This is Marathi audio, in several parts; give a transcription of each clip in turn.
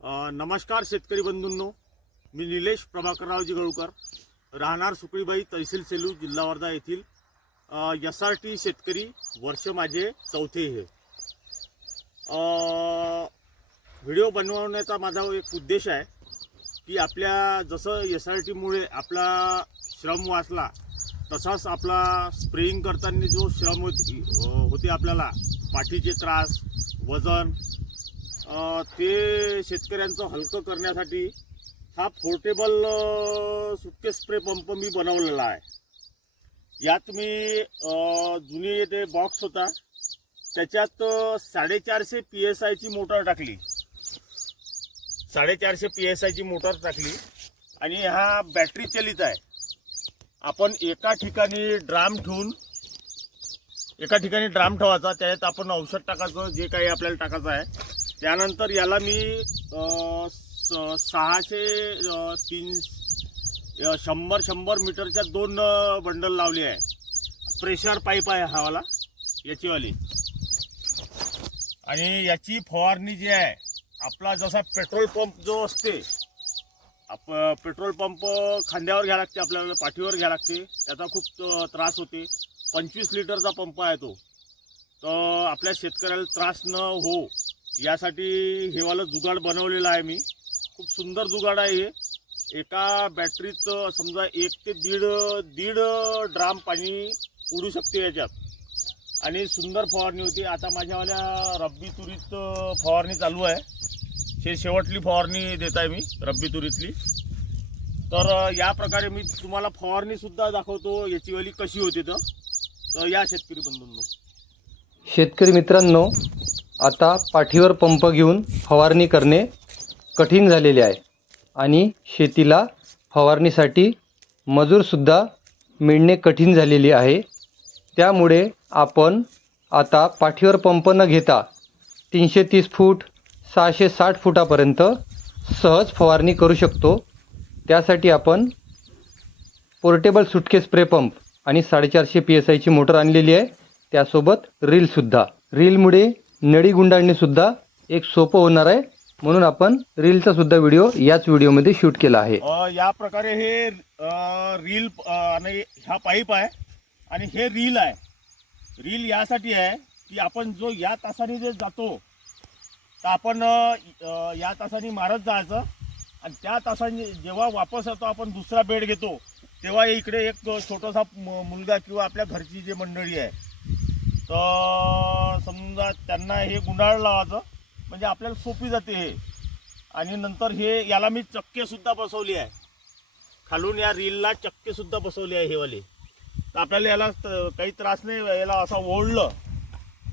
नमस्कार शेतकरी बंधूंनो, मी निलेश प्रभाकररावजी गळूकर, राहणार सुकळीबाई, तहसील सेलू, जिल्हा वर्धा येथील SRT शेतकरी. वर्ष माझे चौथे हे. व्हिडिओ बनवण्याचा माझा एक उद्देश आहे की आपल्या जसं SRT मुळे आपला श्रम वाचला, तसाच आपला स्प्रेइंग करताना जो श्रम होते आपल्याला पाठीचे त्रास, वजन, ते शेतकऱ्यांचं हलकं करण्यासाठी हा पोर्टेबल सुटकेस स्प्रे पंप मी बनवलेला आहे. यात मी जुनी ते बॉक्स होता त्याच्यात 450 PSI ची मोटर टाकली. 450 PSI ची मोटर टाकली आणि हा बॅटरी चालित आहे. आपण एका ठिकाणी ड्राम ठेवायचा, त्यात आपण औषध टाकायचं, जे काही आपल्याला टाकायचं आहे. त्यानंतर याला मी 100 मीटरच्या 2 बंडल लावले आहे. प्रेशर पाईप आहे हा वाला, याचीवाली. आणि याची फवारणी जी आहे, आपला जसा पेट्रोल पंप जो असते, पेट्रोल पंप खांद्यावर घ्यायला लागते, आपल्याला पाठीवर घ्यायला लागते, त्याचा खूप त्रास होते. 25 लिटरचा पंप आहे तो. तर आपल्या शेतकऱ्याला त्रास न हो यासाठी हे वाला जुगाड बनवलेला आहे मी. खूप सुंदर जुगाड आहे हे. एका बॅटरीत समजा 1 ते दीड ड्राम पाणी उडू शकते याच्यात, आणि सुंदर फवारणी होती. आता माझ्यावाल्या रब्बी तुरीत फवारणी चालू आहे. शेवटली फवारणी देत आहे मी रब्बी तुरीतली. तर या प्रकारे मी तुम्हाला फवारणी सुद्धा दाखवतो याचीवाली कशी होती. तर या शेतकरी बंधूंनो, शेतकरी मित्रांनो, आता पाठीवर पंप घेऊन फवारणी करणे कठीण झालेले आहे आणि शेतीला फवारणीसाठी मजूरसुद्धा मिळणे कठीण झालेली आहे. त्यामुळे आपण आता पाठीवर पंप न घेता 330 फूट 660 फुटापर्यंत सहज फवारणी करू शकतो. त्यासाठी आपण पोर्टेबल सुटकेस स्प्रे पंप आणि 450 PSI ची मोटर आणलेली आहे. त्यासोबत रीलसुद्धा. रीलमुळे नळी गुंडाळणेसुद्धा एक सोपं होणार आहे, म्हणून आपण रीलचा सुद्धा व्हिडिओ याच व्हिडिओमध्ये शूट केला आहे. या प्रकारे हे रील आणि हा पाईप आहे आणि हे रील आहे. रील यासाठी आहे की आपण जो या तासाने जे जातो, तर आपण या तासाने मारत जायचं, आणि त्या तासाने जेव्हा वापस येतो, आपण दुसरा बेड घेतो, तेव्हा इकडे एक छोटासा मुलगा किंवा आपल्या घरची जे मंडळी आहे, तर समजा त्यांना हे गुंडाळ लावायचं, म्हणजे आपल्याला सोपी जाते हे. आणि नंतर हे याला मी चक्के सुद्धा बसवली आहे. खालून या रीलला चक्के सुद्धा बसवली आहे हेवाले. तर आपल्याला याला काही त्रास नाही. याला असं ओढलं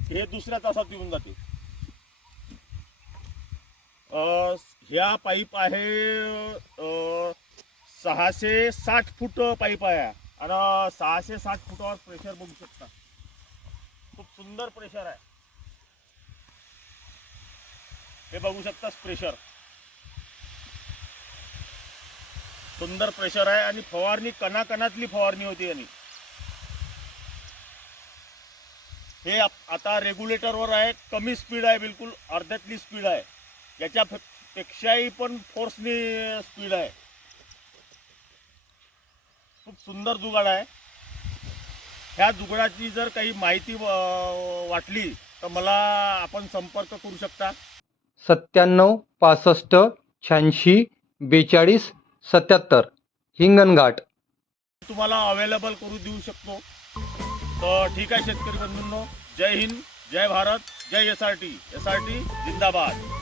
हे दुसऱ्या तासात येऊन जाते. ह्या पाईप आहे 660 फूट पाईप आहे, आणि 660 फुटावर प्रेशर बघू शकता. खूप सुंदर प्रेशर आहे. हे बघू शकता प्रेशर, सुंदर प्रेशर आहे. आणि फवारणी कणाकणातली फवारणी होती. आणि हे आता रेग्युलेटरवर आहे. कमी स्पीड आहे, बिलकुल अर्ध्यातली स्पीड आहे. याच्या पेक्षाही पण फोर्सनी स्पीड आहे. खूप सुंदर जुगाड आहे. ह्या जुगाडाची जर काही माहिती वाटली तर मला आपण संपर्क करू शकता. 97 65 86 42 77 हिंगणघाट तुम्हाला अवेलेबल करू देऊ शकतो. तर ठीक आहे शेतकरी बंधूंनो, जय हिंद, जय भारत, जय SRT. SRT जिंदाबाद.